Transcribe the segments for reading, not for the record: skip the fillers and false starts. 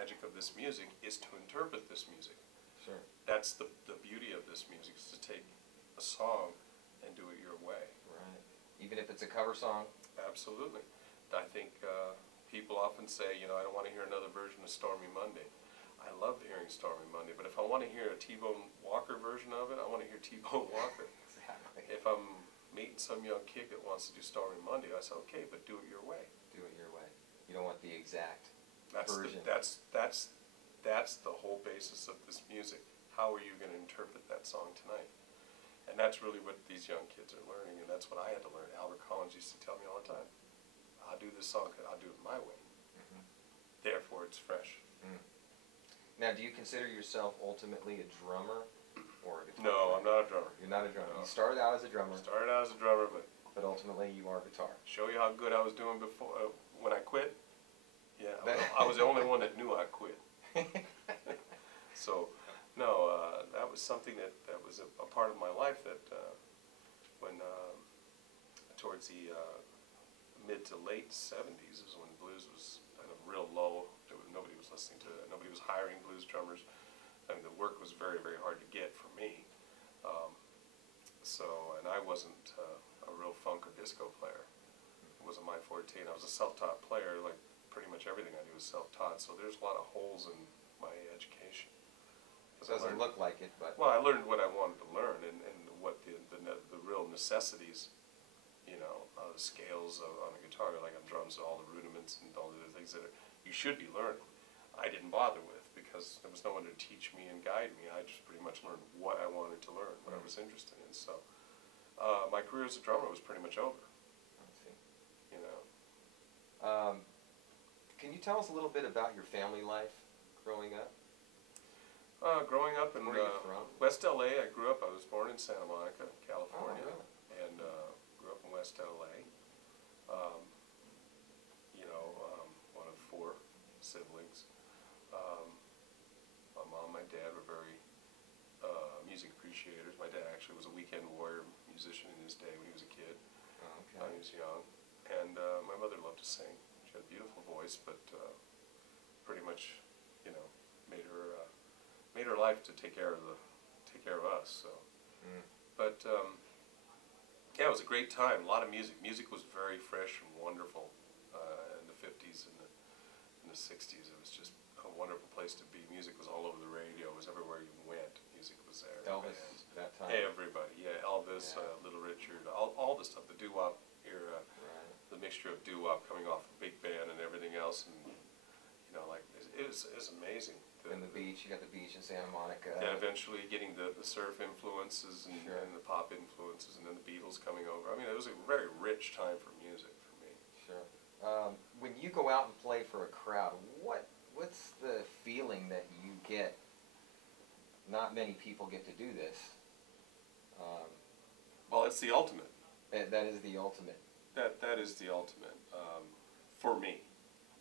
magic of this music is to interpret this music. Sure. That's the beauty of this music, is to take a song and do it your way. Right. Even if it's a cover song? Absolutely. I think people often say, you know, I don't want to hear another version of Stormy Monday. I love hearing Stormy Monday, but if I want to hear a T-Bone Walker version of it, I want to hear T-Bone Walker. Exactly. If I'm meeting some young kid that wants to do Stormy Monday, I say, okay, but do it your way. Do it your way. You don't want the exact That's version. That's the whole basis of this music. How are you going to interpret that song tonight? And that's really what these young kids are learning, and that's what I had to learn. Albert Collins used to tell me all the time, I'll do this song, I'll do it my way. Mm-hmm. Therefore, it's fresh. Mm. Now, do you consider yourself ultimately a drummer or a guitar No, player? I'm not a drummer. You're not a drummer. No. You started out as a drummer. Started out as a drummer, but Ultimately you are a guitar. show you how good I was doing before when I quit. Yeah, I was the only one that knew I quit. So, no, that was something that was a part of my life that when towards the mid to late 70s is when blues was kind of real low. Nobody was listening to it. Nobody was hiring blues drummers. I mean, the work was very, very hard to get for me. And I wasn't a real funk or disco player. It wasn't my forte, and I was a self-taught player. Like pretty much everything I do is self-taught. So there's a lot of holes in my education. It doesn't look like it, but... Well, I learned what I wanted to learn, and what the real necessities, you know, the scales on a guitar, like on drums, all the rudiments and all the other things that you should be learning. I didn't bother with, because there was no one to teach me and guide me. I just pretty much learned what I wanted to learn, what I was interested in. So my career as a drummer was pretty much over. I see. You know. Can you tell us a little bit about your family life growing up? Growing up in Where are you from? West LA, I grew up. I was born in Santa Monica, California, Oh, really? and grew up in West LA. You know, one of 4 siblings. My mom, my dad were very music appreciators. My dad actually was a weekend warrior musician in his day when he was a kid. Oh, okay. When he was young. And my mother loved to sing. She had a beautiful voice, but pretty much, you know, made her life to take care of us. So, but yeah, it was a great time. A lot of music. Music was very fresh and wonderful in the 50s and the 60s. It was just a wonderful place to be. Music was all over the radio. It was everywhere you went. Music was there. Elvis, that time. Everybody, yeah. Elvis, Yeah. Little Richard, all the stuff. The doo-wop era, Right. the mixture of doo-wop coming off of big band and everything else, and you know, like it was amazing. And the beach, you got the beach in Santa Monica. And eventually getting the surf influences and, Sure. and the pop influences, and then the Beatles coming over. I mean, it was a very rich time for music for me. Sure. When you go out and play for a crowd, what's the feeling that you get? Not many people get to do this. Well, it's the ultimate. That is the ultimate. That is the ultimate for me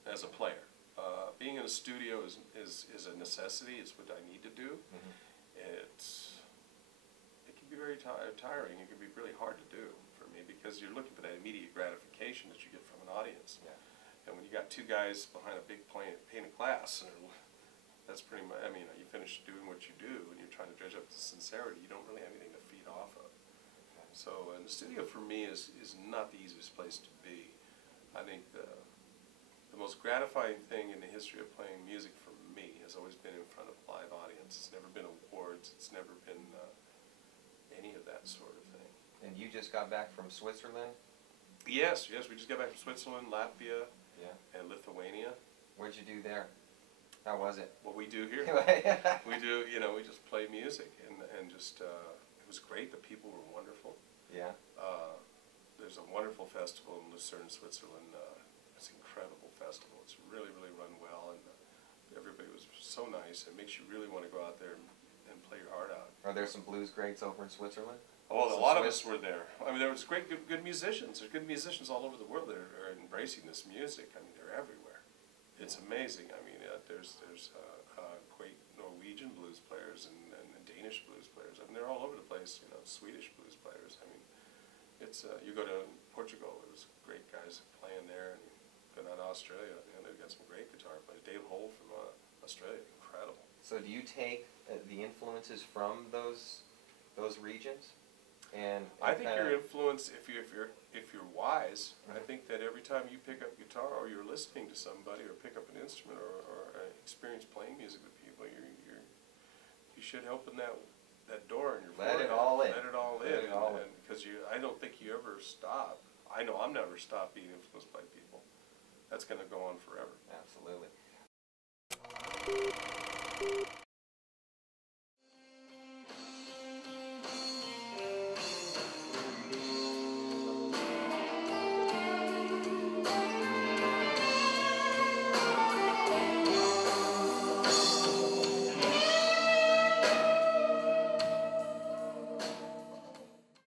as a player. Being in a studio is a necessity. It's what I need to do. Mm-hmm. It can be very tiring. It can be really hard to do for me, because you're looking for that immediate gratification that you get from an audience. Yeah. And when you got 2 guys behind a big painted glass, that's pretty much. I mean, you finish doing what you do, and you're trying to dredge up the sincerity. You don't really have anything to feed off of. Okay. So, and the studio for me is not the easiest place to be. I think the most gratifying thing in the history of playing music for me has always been in front of a live audience. It's never been awards. It's never been any of that sort of thing. And you just got back from Switzerland? Yes, we just got back from Switzerland, Latvia, Yeah. and Lithuania. What'd you do there? How was it? What we do here, we do, you know, we just play music, and just, it was great. The people were wonderful. Yeah. There's a wonderful festival in Lucerne, Switzerland. It's an incredible festival. It's really, really run well, and everybody was so nice. It makes you really want to go out there and play your heart out. Are there some blues greats over in Switzerland? Oh, a lot of us were there. I mean, there was good musicians. There's good musicians all over the world that are embracing this music. I mean, they're everywhere. It's amazing. I mean, there's great Norwegian blues players and Danish blues players. I mean, they're all over the place. You know, Swedish blues players. I mean, it's you go to Portugal. There's great guys playing there, and go down to Australia. You know, they've got some great guitar players. Dave Hole from Australia, incredible. So do you take the influences from those regions? And I think kinda, your influence, if you're wise, I think that every time you pick up guitar or you're listening to somebody or pick up an instrument or experience playing music with people, you should open that door in your let forehead. it all in. Let it all Let in, it all in. and because I don't think you ever stop. I know I'm never stopped being influenced by people. That's going to go on forever. Absolutely.